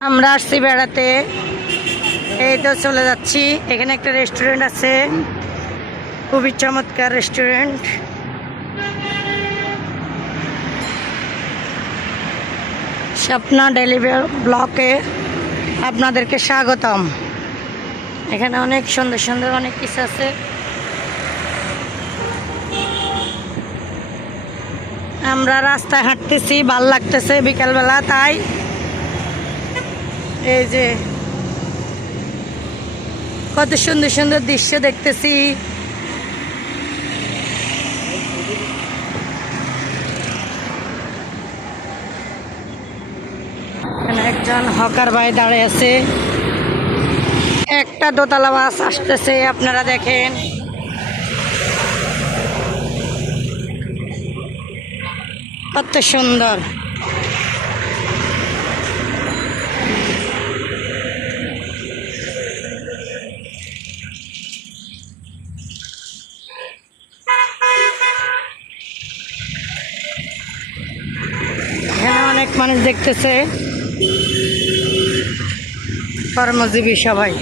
আমরা আসছি বেড়াতে, এই তো চলে যাচ্ছি। এখানে একটা রেস্টুরেন্ট আছে, খুবই চমৎকার রেস্টুরেন্ট। স্বপ্না ডেইলি ব্লকে আপনাদেরকে স্বাগতম। এখানে অনেক সুন্দর সুন্দর অনেক কিছু আছে। আমরা রাস্তায় হাঁটতেছি, ভাল লাগতেছে বিকালবেলা, তাই এই যে কত সুন্দর সুন্দর দৃশ্য দেখতেছি। এখানে একজন হকার ভাই দাঁড়িয়ে আছে, একটা দোতলা বাস আসতেছে, আপনারা দেখেন। কত সুন্দর। এখানে অনেক মানুষ দেখতেছে, কর্মজীবী সবাই।